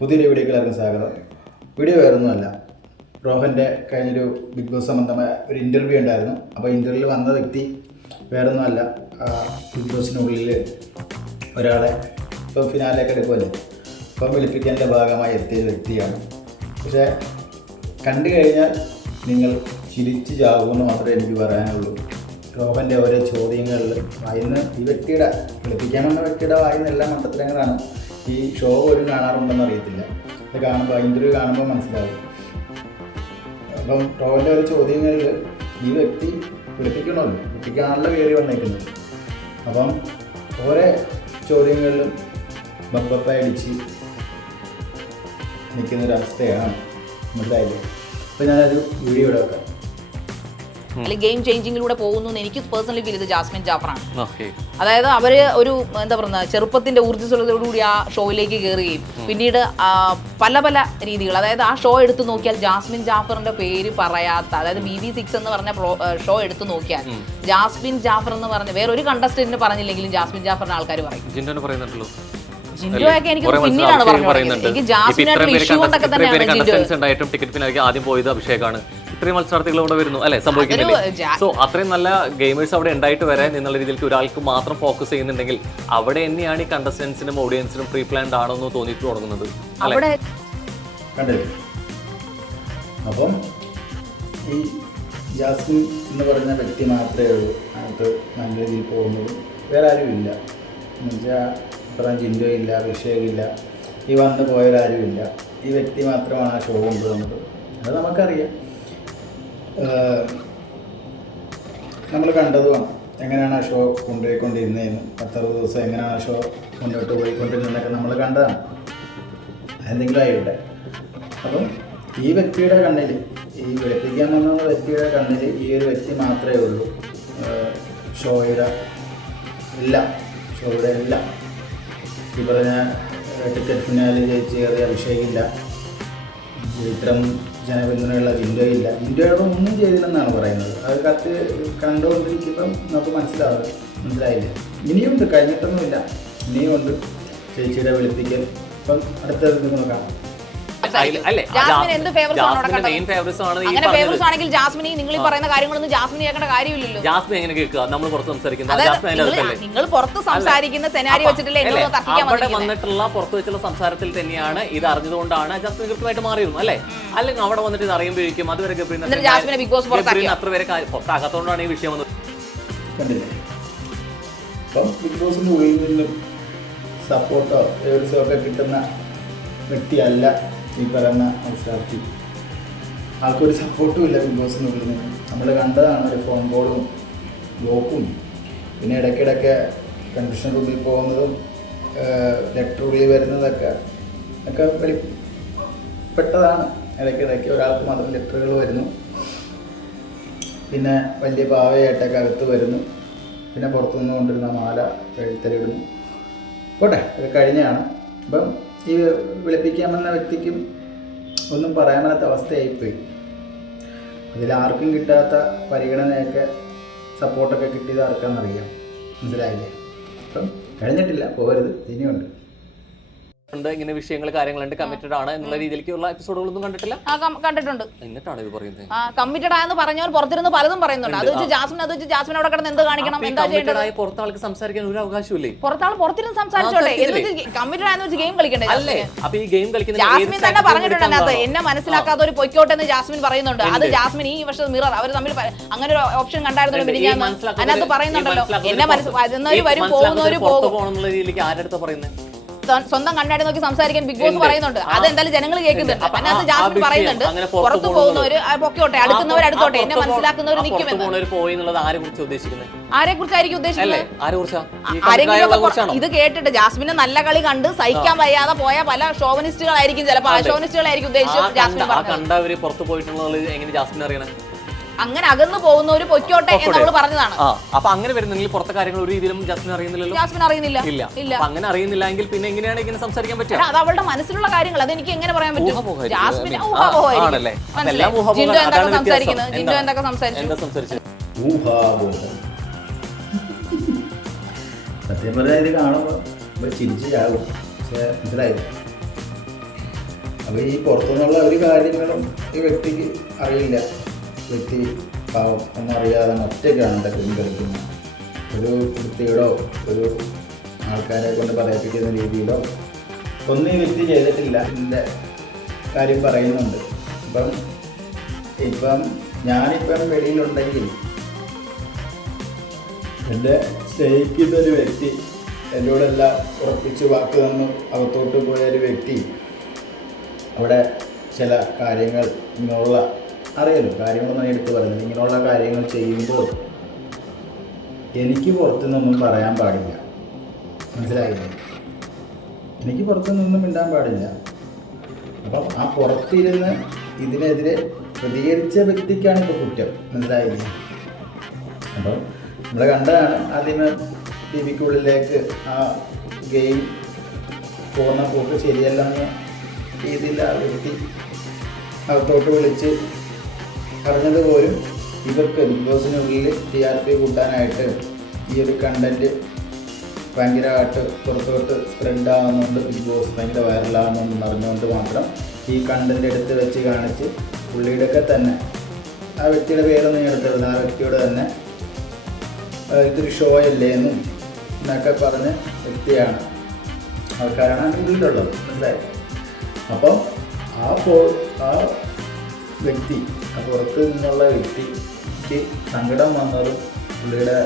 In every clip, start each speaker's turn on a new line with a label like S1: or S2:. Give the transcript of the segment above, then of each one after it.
S1: പുതിയൊരു വീഡിയോയിലേക്ക് സ്വാഗതം. വീഡിയോ വേറൊന്നുമല്ല. റോഹന്റെ കഴിഞ്ഞൊരു ബിഗ് ബോസ് സംബന്ധമായ ഒരു ഇന്റർവ്യൂ ഉണ്ടായിരുന്നു. അപ്പോൾ ഇന്റർവ്യൂവിൽ വന്ന വ്യക്തി വേറൊന്നുമല്ല. ബിഗ് ബോസിനുള്ളിൽ ഒരാളെ ഇപ്പോൾ ഫിനാലേക്ക് എടുക്കുമല്ലേ അപ്പം വിളിപ്പിക്കാന്റെ ഭാഗമായി എത്തിയ വ്യക്തിയാണ്. പക്ഷേ കണ്ടു കഴിഞ്ഞാൽ നിങ്ങൾ ചിരിച്ചു ചാകുമെന്ന് മാത്രമേ എനിക്ക് പറയാനുള്ളൂ. റോഹന്റെ ഓരോ ചോദ്യങ്ങളിൽ വായിന്ന് ഈ വ്യക്തിയുടെ വിളിപ്പിക്കാമെന്ന വ്യക്തിയുടെ വായിന്ന് എല്ലാ മണ്ടത്തിലങ്ങളാണ് ഈ ഷോ ഒരു കാണാറുണ്ടെന്ന് അറിയത്തില്ല. അത് കാണുമ്പോൾ ഇന്റർവ്യൂ കാണുമ്പോൾ മനസ്സിലാവും. അപ്പം റോഹന്റെ ഒരു ചോദ്യങ്ങളിൽ ഈ വ്യക്തി വിളിപ്പിക്കണമല്ലോ. വിളിപ്പിക്കാണല്ലോ കയറി വന്നേക്കുന്നത്. അപ്പം ഓരോ ചോദ്യങ്ങളിലും ബപ്പപ്പ അടിച്ച് നിൽക്കുന്നൊരവസ്ഥയാണ്. മനസ്സിലായില്ലേ? അപ്പോൾ ഞാനൊരു വീഡിയോ ഇവിടെ വെക്കാം.
S2: അല്ലെങ്കിൽ ഗെയിം ചേഞ്ചിങ്ങിലൂടെ പോകുന്നു എന്ന് എനിക്ക് പേഴ്സണലി ഫീൽ ചെയ്ത് ജാസ്മിൻ ജാഫറാണ്. അതായത് അവർ ഒരു എന്താ പറയുക ചെറുപ്പത്തിന്റെ ഊർജസ്വലതയോടുകൂടി ആ ഷോയിലേക്ക് കയറുകയും പിന്നീട് പല പല രീതികൾ അതായത് ആ ഷോ എടുത്തു നോക്കിയാൽ ജാസ്മിൻ ജാഫറിന്റെ പേര് പറയാത്ത അതായത് ബി ബി സിക്സ് എന്ന് പറഞ്ഞ ഷോ എടുത്തു നോക്കിയാൽ ജാസ്മിൻ ജാഫർ എന്ന് പറഞ്ഞ വേറൊരു കണ്ടസ്റ്റന്റിന് പറഞ്ഞില്ലെങ്കിലും ജാസ്മിൻ ജാഫറിന്റെ ആൾക്കാർ പറയും.
S3: ജിൻഡോനെ പറയുന്നുണ്ടല്ലോ.
S2: ജിൻഡോ ഒക്കെ എനിക്ക് പിന്നീടാണ്
S3: പറഞ്ഞത്.
S2: എനിക്ക് ജാസ്മിനായിട്ടുള്ള ഇഷ്യൂ കൊണ്ടൊക്കെ തന്നെയാണ് ജിൻഡോ.
S3: ആദ്യം പോയത് അഭിഷേകാണ്. ഇത്രയും മത്സരാർത്ഥികൾ ഇവിടെ വരുന്നു അല്ലെ? സംഭവിക്കുന്നില്ലേ? സോ അത്രയും നല്ല ഗെയിമേഴ്സ് അവിടെ ഉണ്ടായിട്ട് വരാൻ എന്നുള്ള രീതിയിലേക്ക് ഒരാൾക്ക് മാത്രം ഫോക്കസ് ചെയ്യുന്നുണ്ടെങ്കിൽ അവിടെ തന്നെയാണ് ഈ കണ്ടസ്റ്റൻസിനും ഓഡിയൻസിനും പ്രീ പ്ലാൻഡ് ആണോ എന്ന് തോന്നിയിട്ട് തുടങ്ങുന്നത് അല്ലെ?
S2: അവിടെ
S1: അപ്പം ഈ ജാസ്മിൻ എന്ന് പറയുന്ന വ്യക്തി മാത്രമേ ഉള്ളൂ അതിനകത്ത് നല്ല രീതിയിൽ പോകുന്നത്. വേറെ ആരുമില്ല. എന്നുവെച്ചാൽ ഇപ്പം ജിൻഡോ ഇല്ല അഭിഷേക് ഇല്ല ഈ വന്ന് പോയവരാരുമില്ല. ഈ വ്യക്തി മാത്രമാണ് ആ ഷോ കൊണ്ടുവന്നത്. അത് നമുക്കറിയാം. നമ്മൾ കണ്ടതുമാണ് എങ്ങനെയാണ് ആ ഷോ കൊണ്ടുപോയിക്കൊണ്ടിരുന്നതെന്ന്. പത്തറുപത് ദിവസം എങ്ങനെയാണ് ആ ഷോ മുന്നോട്ട് പോയിക്കൊണ്ടിരുന്നതെന്നൊക്കെ നമ്മൾ കണ്ടതാണ്. എന്തെങ്കിലും ആയിട്ടെ അപ്പം ഈ വ്യക്തിയുടെ കണ്ണിൽ ഈ വെളുപ്പിക്കാൻ വന്ന വ്യക്തിയുടെ കണ്ണിൽ ഈ ഒരു വ്യക്തി മാത്രമേ ഉള്ളൂ. ഷോയുടെ എല്ലാം ഷോയുടെ എല്ലാം ഈ പറഞ്ഞ ടിക്കറ്റ് ഫിനാലിൽ ജയിച്ച് കയറിയ അഭിഷേകില്ല. ഇത്തരം ജനപിന്തുണയുള്ള ജിൻഡോ ഇല്ല. ജിൻഡോയോട് ഒന്നും ചെയ്തില്ലെന്നാണ് പറയുന്നത്. അത് കത്ത് കണ്ടുകൊണ്ടിരിക്കുമ്പം നമുക്ക് മനസ്സിലാവും ഇനിയും ഇനിയുണ്ട് കഴിഞ്ഞിട്ടൊന്നുമില്ല. ഇനിയുമുണ്ട് ചേച്ചിയുടെ വെളുപ്പിക്കൽ. ഇപ്പം അടുത്തത് നോക്കാം
S2: ജാസ്മിൻ എന്ത്
S3: ഫേവറേറ്റ്സ്
S2: അങ്ങനെ
S3: പറഞ്ഞത്.
S2: ആണെങ്കിൽ ജാസ്മിനി നിങ്ങൾ ഈ പറയുന്ന കാര്യങ്ങളൊന്നും ജാസ്മിനി കേൾക്കേണ്ട കാര്യമില്ലല്ലോ.
S3: ജാസ്മിൻ എങ്ങനെ കേൾക്കുക? നമ്മൾ പുറത്ത് സംസാരിക്കുന്നത്
S2: നിങ്ങൾ പുറത്ത് സംസാരിക്കുന്ന സെനാരി വെച്ചിട്ടല്ലേ
S3: അവിടെ വന്നിട്ടുള്ള പുറത്തു വെച്ചുള്ള സംസാരത്തിൽ തന്നെയാണ് ഇത് അറിഞ്ഞതുകൊണ്ടാണ് ജാസ്മിൻ കൃത്യമായിട്ട് മാറിയിരുന്നു അല്ലേ? അല്ലെങ്കിൽ അവിടെ വന്നിട്ട് ഇത് അറിയുമ്പോഴേക്കും അതുവരെ ഗബ്രീൻ
S2: ബിഗ് ബോസ്?
S3: അത്ര പേരെ പുറത്താകാത്തതുകൊണ്ടാണ് ഈ വിഷയം വന്നത്.
S1: കണ്ടില്ലേ? അപ്പം ബിഗ് ബോസിന്റെ ഉള്ളിൽ നിന്നും സപ്പോർട്ടോ ഒക്കെ കിട്ടുന്ന വ്യക്തിയല്ല ഈ പറയുന്ന മത്സരാർത്ഥി. ആൾക്കൊരു സപ്പോർട്ടും ഇല്ല ബിഗ് ബോസിനുള്ളിൽ നിന്ന്. നമ്മൾ കണ്ടതാണ് ഒരു ഫോൺ കോളും ബ്ലോക്കും പിന്നെ ഇടയ്ക്കിടയ്ക്ക് കൺഫ്യൂഷൻ റൂമിൽ പോകുന്നതും ലെറ്റർ ഉള്ളിൽ വരുന്നതൊക്കെ ഒക്കെ വെളിപ്പെട്ടതാണ് ഇടയ്ക്കിടയ്ക്ക് ഒരാൾക്ക് മാത്രം ലെറ്ററുകൾ വരുന്നു. പിന്നെ വലിയ പാവയായിട്ടൊക്കെ അകത്ത് വരുന്നു. പിന്നെ പുറത്തുനിന്ന് കൊണ്ടിരുന്ന മാല കഴുത്തലിടുന്നു. പോട്ടെ അത് കഴിഞ്ഞാണ് അപ്പം ഈ വിളിപ്പിക്കാമെന്ന വ്യക്തിക്കും ഒന്നും പറയാൻ പറ്റാത്ത അവസ്ഥയായിപ്പോയി. അതിൽ ആർക്കും കിട്ടാത്ത പരിഗണനയൊക്കെ സപ്പോർട്ടൊക്കെ കിട്ടിയത് ആർക്കാണെന്നറിയാം. മനസ്സിലായില്ലേ? അപ്പം കഴിഞ്ഞിട്ടില്ല പോകരുത് ഇനിയുണ്ട്.
S3: ഉണ്ട് ഇങ്ങനെ വിഷയങ്ങൾ കാര്യങ്ങളുണ്ട് കമ്മിറ്റഡ് ആണ് എന്നുള്ള രീതിയിലേക്കുള്ള എപ്പിസോഡുകളൊന്നും കണ്ടിട്ടില്ല?
S2: ആ കം- കണ്ടിട്ടുണ്ട്.
S3: എന്നിട്ടാണ് ഇത് പറയുന്നത്.
S2: ആ കമ്മിറ്റഡ് ആയെന്ന് പറഞ്ഞവർ പുറത്തിരുന്ന് പലതും പറയുന്നുണ്ട്. അത് വെച്ച് ജാസ്മിൻ അത് വെച്ച് ജാസ്മിൻ അവിടെ കിടന്ന് എന്ത് കാണിക്കണം എന്താ ചെയ്യേണ്ടത്?
S3: ആയി പുറത്ത സംസാരിക്കാൻ ഒരു അവകാശമില്ലേ
S2: പുറത്താൾ പുറത്തിരുന്ന് സംസാരിച്ചോട്ടെ എന്ന് വെച്ച് കമ്മിറ്റഡ് ആയെന്ന് വെച്ച് ഗെയിം കളിക്കണ്ടേ
S3: അല്ലേ?
S2: ജാസ്മിന്?
S3: അപ്പൊ ഈ ഗെയിം കളിക്കുന്ന
S2: ജാസ്മിൻ തന്നെ പറഞ്ഞിട്ടുണ്ട് അതിനകത്ത് എന്നെ മനസ്സിലാക്കാത്ത ഒരു പൊയ്ക്കോട്ടെ എന്ന് ജാസ്മിൻ പറയുന്നുണ്ട്. അത് ജാസ്മിൻ ഈ വർഷം മിറർ അവർ തമ്മിൽ പ- അങ്ങനെ ഒരു ഓപ്ഷൻ കണ്ടായിരുന്നു
S3: ഈ
S2: മിനിഞ്ഞാന്ന്
S3: മനസ്സിലാക്കുന്നവര്
S2: അതിനകത്ത് പറയുന്നുണ്ടല്ലോ
S3: ഈ മനസ്സിലാക്കുന്നവര്
S2: എന്നെ മനസ്സ്
S3: പുറത്ത്
S2: വരുന്നവര് വരും
S3: ഈ
S2: പോകുന്നവര്
S3: പുറത്ത്
S2: പോകും.
S3: പോകണം എന്നുള്ള രീതിയിലേക്ക് ആരെടുത്ത പറയുന്നത്
S2: സ്വ- സ്വന്തം കണ്ണാടി നോക്കി സംസാരിക്കാൻ ബിഗ് ബോസ് പറയുന്നുണ്ട്. അതെന്തായാലും ജനങ്ങൾ കേൾക്കുന്നുണ്ട്. അതിനകത്ത് ജാസ്മിൻ പറയുന്നുണ്ട്
S3: പുറത്ത്
S2: ആ, പൊക്കോട്ടെ അടുക്കുന്നവർ അടുത്തോട്ടെ എന്നെ മനസ്സിലാക്കുന്നവർ നിൽക്കുമെന്ന്
S3: പോകുന്നവർ ആരെ
S2: കുറിച്ചായിരിക്കും ഉദ്ദേശിക്കുന്നത്? ഇത് കേട്ടിട്ട് ജാസ്മിനെ നല്ല കളി കണ്ട് സഹിക്കാൻ വയ്യാതെ പോയ പല ഷോവനിസ്റ്റുകളായിരിക്കും ചിലപ്പോൾ
S3: ആ
S2: ഷോവനിസ്റ്റുകളായിരിക്കും ഉദ്ദേശിച്ചു ജാസ്മിൻ
S3: കണ്ടവര് പുറത്ത് പോയിട്ടുള്ളത് എങ്ങനെ ജാസ്മിൻ അറിയണം?
S2: അങ്ങനെ അകന്നു പോകുന്നവര് പൊയ്ക്കോട്ടെ എന്ന് നമ്മൾ പറഞ്ഞതാണ്.
S3: അപ്പൊ അങ്ങനെ വരുന്നെങ്കിൽ പുറത്തെ കാര്യങ്ങൾ ഒരു രീതിയിലും ജാസ്മിൻ അറിയുന്നില്ലല്ലോ?
S2: ജാസ്മിൻ അറിയുന്നില്ല.
S3: ഇല്ല.
S2: ഇല്ല.
S3: അപ്പൊ അങ്ങനെ അറിയുന്നില്ല എങ്കിൽ പിന്നെ എങ്ങനെയാണ് ഇങ്ങനെ സംസാരിക്കാൻ പറ്റുക?
S2: അത് അവളുടെ മനസ്സിലുള്ള കാര്യങ്ങൾ. അത് എനിക്ക് എങ്ങനെ പറയാൻ പറ്റും? ജാസ്മിൻ. ജിൻഡോ എന്തൊക്കെ
S3: അതാണ്
S2: സംസാരിക്കുന്നത് ജിൻഡോ
S3: എന്താ?
S2: എന്തൊക്കെ സംസാരിച്ചു
S1: സത്യം പറഞ്ഞാൽ ഇത് കാണുമ്പോൾ ചിരിച്ചു ചിരിച്ച് ചാകും പക്ഷേ മനസ്സിലായി? അപ്പോൾ ഈ പുറത്തുനിന്നുള്ള ഒരു കാര്യങ്ങളും ഈ വ്യക്തിക്ക് അറിയില്ല. വ്യക്തി പാവം എന്നറിയാതെ ഒറ്റയ്ക്കാണ് കളിക്കുന്നത് ഒരു വൃത്തിയോടോ ഒരു ആൾക്കാരെ കൊണ്ട് പറയിപ്പിക്കുന്ന രീതിയിലോ ഒന്നും വ്യക്തി ചെയ്തിട്ടില്ല എന്റെ കാര്യം പറയുന്നുണ്ട്. അപ്പം ഇപ്പം ഞാനിപ്പം വെളിയിലുണ്ടെങ്കിൽ എന്റെ സ്നേഹിക്കുന്ന ഒരു വ്യക്തി എന്നോടെല്ലാം ഉറപ്പിച്ച് വാക്ക് തന്നു അകത്തോട്ട് പോയ ഒരു വ്യക്തി. അവിടെ ചില കാര്യങ്ങൾ ഇങ്ങനെയുള്ള അറിയാലോ കാര്യങ്ങളൊന്നും എടുത്ത് പറയുന്നത് ഇങ്ങനെയുള്ള കാര്യങ്ങൾ ചെയ്യുമ്പോൾ എനിക്ക് പുറത്തുനിന്നൊന്നും പറയാൻ പാടില്ല. മനസ്സിലായില്ലേ? എനിക്ക് പുറത്തുനിന്നൊന്നും മിണ്ടാൻ പാടില്ല. അപ്പം ആ പുറത്തിരുന്ന് ഇതിനെതിരെ പ്രതികരിച്ച വ്യക്തിക്കാണ് ഇപ്പോൾ കുറ്റം. മനസ്സിലായില്ലേ? അപ്പം നമ്മൾ കണ്ടതാണ് ആദ്യമേ ടിവിക്കുള്ളിലേക്ക് ആ ഗെയിം പോകുന്ന പോക്ക് ശരിയല്ലെന്ന് രീതിയിൽ ആ വ്യക്തി അകത്തോട്ട് വിളിച്ച് പറഞ്ഞത് പോലും ഇവർക്ക് ബിഗ് ബോസിനുള്ളിൽ ടി ആർ പി കൂട്ടാനായിട്ട് ഈ ഒരു കണ്ടന്റ് ഭയങ്കരമായിട്ട് പുറത്തോട്ട് സ്പ്രെഡ് ആവുന്നുണ്ട്. ബിഗ് ബോസ് ഭയങ്കര വൈറലാകുന്നുണ്ടെന്ന് അറിഞ്ഞുകൊണ്ട് മാത്രം ഈ കണ്ടന്റ് എടുത്ത് വെച്ച് കാണിച്ച് പുള്ളിയുടെയൊക്കെ തന്നെ ആ വ്യക്തിയുടെ പേരൊന്നും ഞാൻ എടുത്തിരുന്നു ആ വ്യക്തിയോട് തന്നെ ഇതൊരു ഷോ അല്ലേ എന്നും എന്നൊക്കെ പറഞ്ഞ വ്യക്തിയാണ്. ആൾക്കാരാണ് ഉള്ളിലുള്ളത് മനസ്സിലായി? അപ്പം ആ പോ ആ വ്യക്തി പുറത്ത് നിന്നുള്ള വ്യക്തിക്ക് സങ്കടം വന്നാലും പുള്ളിയുടെ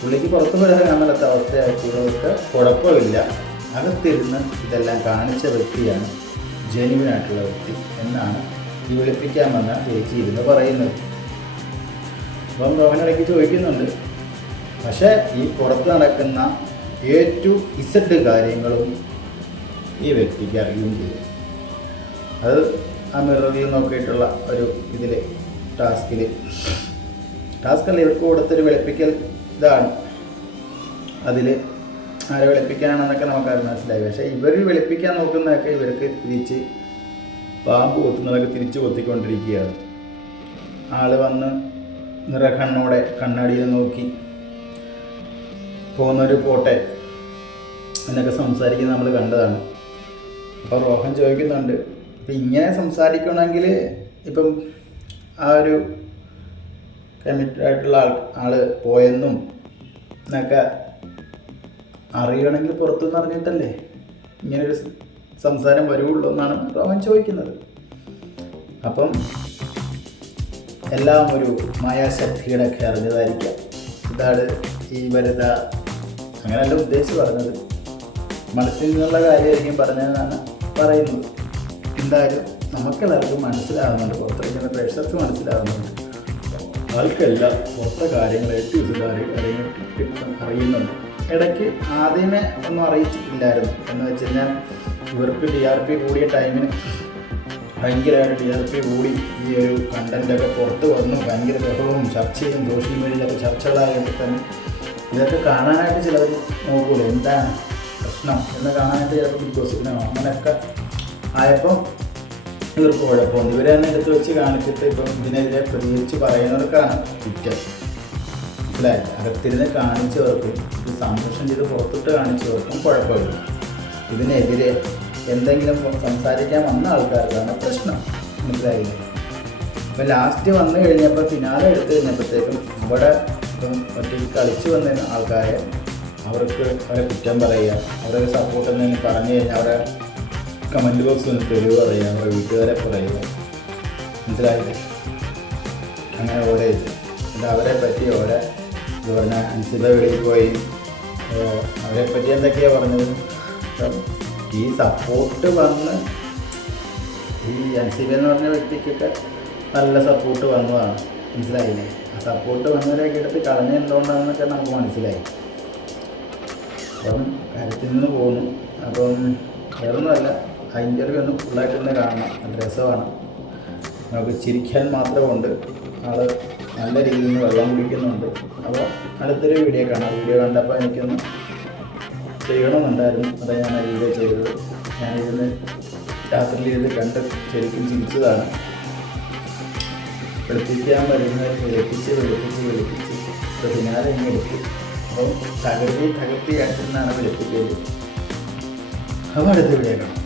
S1: പുള്ളിക്ക് പുറത്ത് വരാൻ കാണാത്ത അവസ്ഥയായിട്ടുള്ളവർക്ക് കുഴപ്പമില്ല. അകത്തിരുന്ന് ഇതെല്ലാം കാണിച്ച വ്യക്തിയാണ് ജെനുവിനായിട്ടുള്ള വ്യക്തി എന്നാണ് ഈ വിളിപ്പിക്കാൻ വന്ന ചേച്ചി ഇരുന്ന് പറയുന്നത്. അപ്പം റോഹനിടയ്ക്ക് ചോദിക്കുന്നുണ്ട്. പക്ഷേ ഈ പുറത്ത് നടക്കുന്ന എ ടു ഇസഡ് കാര്യങ്ങളും ഈ വ്യക്തിക്ക് അറിയുകയും ചെയ്യും അത് ആ മിററിൽ നോക്കിയിട്ടുള്ള ഒരു ഇതിൽ ടാസ്കിൽ ടാസ്ക് അല്ല ഇവർക്ക് കൊടുത്തൊരു വെളുപ്പിക്കൽ ഇതാണ്. അതിൽ ആരെ വെളുപ്പിക്കാനാണെന്നൊക്കെ നമുക്കത് മനസ്സിലായി. പക്ഷേ ഇവർ വെളുപ്പിക്കാൻ നോക്കുന്നതൊക്കെ ഇവർക്ക് തിരിച്ച് പാമ്പ് കൊത്തുന്നതൊക്കെ തിരിച്ച് കൊത്തിക്കൊണ്ടിരിക്കുകയാണ്. ആൾ വന്ന് നിറ കണ്ണോടെ കണ്ണാടിയിൽ നോക്കി പോകുന്നൊരു പോട്ടെ. എന്നൊക്കെ സംസാരിക്കുന്നത് നമ്മൾ കണ്ടതാണ്. അപ്പോൾ റോഹൻ ചോദിക്കുന്നുണ്ട് ഇപ്പം ഇങ്ങനെ സംസാരിക്കണമെങ്കിൽ ഇപ്പം ആ ഒരു കമ്മിറ്റഡ് ആയിട്ടുള്ള ആൾ ആൾ പോയെന്നും എന്നൊക്കെ അറിയണമെങ്കിൽ പുറത്തുനിന്ന് അറിഞ്ഞിട്ടല്ലേ ഇങ്ങനൊരു സംസാരം വരുള്ളൂ എന്നാണ് അവൻ ചോദിക്കുന്നത്. അപ്പം എല്ലാം ഒരു മായാശക്തിയുടെ അറിഞ്ഞതായിരിക്കാം. ഇതാണ് ഈ വരുന്ന അങ്ങനെയല്ല ഉദ്ദേശിച്ച് പറഞ്ഞത്. മനസ്സിൽ നിന്നുള്ള കാര്യമായിരിക്കും പറഞ്ഞതെന്നാണ് പറയുന്നത്. എന്തായാലും നമുക്കെല്ലാവർക്കും മനസ്സിലാകുന്നുണ്ട്. പുറത്തിരിക്കുന്ന പ്രേക്ഷകർക്ക് മനസ്സിലാകുന്നുണ്ട്. ആൾക്കെല്ലാം പുറത്തെ കാര്യങ്ങൾ ഏറ്റവും ഇതുകാര്യം കാര്യങ്ങൾ അറിയുന്നുണ്ട്. ഇടയ്ക്ക് ആദ്യമേ ഒന്നും അറിയിച്ചിട്ടില്ലായിരുന്നു. എന്ന് വെച്ച് കഴിഞ്ഞാൽ ഇവർക്ക് ഡി ആർ പി കൂടിയ ടൈമിന് ഭയങ്കരമായിട്ട് ഡി ആർ പി കൂടി. ഈ ഒരു കണ്ടന്റൊക്കെ പുറത്ത് വന്നു. ഭയങ്കര ബഹളവും ചർച്ചയും സോഷ്യൽ മീഡിയയിലൊക്കെ ചർച്ചകളായിട്ട് തന്നെ ഇതൊക്കെ കാണാനായിട്ട് ചിലർ നോക്കൂല. എന്താണ് പ്രശ്നം? എന്ന് കാണാനായിട്ട് ചിലപ്പോൾ ബിഗ് ബോസ് അങ്ങനെയൊക്കെ ആയപ്പോൾ ഇവർക്ക് കുഴപ്പമുണ്ട് ഇവർ തന്നെ എടുത്ത് വെച്ച് കാണിച്ചിട്ട് ഇപ്പം ഇതിനെതിരെ പ്രതികരിച്ച് പറയുന്നവർക്കാണ് കുറ്റം. മനസ്സിലായില്ല അകത്തിരുന്ന് കാണിച്ചവർക്കും ഇത് സംരക്ഷണം ചെയ്ത് പുറത്തിട്ട് കാണിച്ചവർക്കും കുഴപ്പമില്ല. ഇതിനെതിരെ എന്തെങ്കിലും സംസാരിക്കാൻ വന്ന ആൾക്കാർക്കാണ് പ്രശ്നം. മനസ്സിലായില്ലേ? അപ്പം ലാസ്റ്റ് വന്നു കഴിഞ്ഞപ്പോൾ ഫിനാലെ എടുത്തു കഴിഞ്ഞപ്പോഴത്തേക്കും അവിടെ ഇപ്പം മറ്റൊരു കളിച്ച് വന്ന ആൾക്കാരെ അവർക്ക് അവരെ കുറ്റം പറയുക അവരെ സപ്പോർട്ട് എന്തെങ്കിലും പറഞ്ഞു കഴിഞ്ഞാൽ അവരെ കമന്റ് ബോക്സിൽ തെളിവ് പറയുക നമ്മുടെ വീട്ടുകാരെ പറയുക മനസ്സിലായില്ലേ? അങ്ങനെ ഓരോ ഇത്. എന്നിട്ട് അവരെ പറ്റി ഓരോ ഇത് പറഞ്ഞാൽ അനുസരിത വെളിയിൽ പോയി? അവരെ പറ്റി എന്തൊക്കെയാണ് പറഞ്ഞത്? അപ്പം ഈ സപ്പോർട്ട് വന്ന് ഈ അൻസിബ എന്ന് പറഞ്ഞ വ്യക്തിക്കൊക്കെ നല്ല സപ്പോർട്ട് വന്നതാണ്. മനസ്സിലായില്ലേ? ആ സപ്പോർട്ട് വന്നവരൊക്കെ എടുത്ത് കളഞ്ഞ എന്തുകൊണ്ടാണെന്നൊക്കെ നമുക്ക് മനസ്സിലായി. അപ്പം കരുത്തിൽ നിന്ന് പോകുന്നു അപ്പം വേറൊന്നുമല്ല. ആ ഇന്റർവ്യൂ ഒന്ന് ഫുള്ളായിട്ട് തന്നെ കാണണം. നല്ല രസമാണ്. നമുക്ക് ചിരിക്കാൻ മാത്രമുണ്ട്. ആൾ നല്ല രീതിയിൽ നിന്ന് വെള്ളം കുടിക്കുന്നുണ്ട്. അപ്പോൾ അടുത്തൊരു വീഡിയോ കാണാം. വീഡിയോ കണ്ടപ്പോൾ എനിക്കൊന്ന് ചെയ്യണമെന്നുണ്ടായിരുന്നു. അതാണ് ഞാൻ ആ വീഡിയോ ചെയ്തത്. ഞാനിരുന്ന് രാത്രിയിൽ ഇരുന്ന് കണ്ട് ശരിക്കും ചിരിച്ചതാണ്. വെളുപ്പിക്കാൻ വരുന്നവർ വെളുപ്പിച്ച് വെളുപ്പിച്ച് വെളുപ്പിച്ച് പതിനാല് ഇങ്ങനെ എടുത്തു. അപ്പോൾ തകർത്തി തകർത്തി അടുത്തുനിന്നാണ് വെളുപ്പിക്കുന്നത് അപ്പോൾ അടുത്ത വീഡിയോ കാണാം.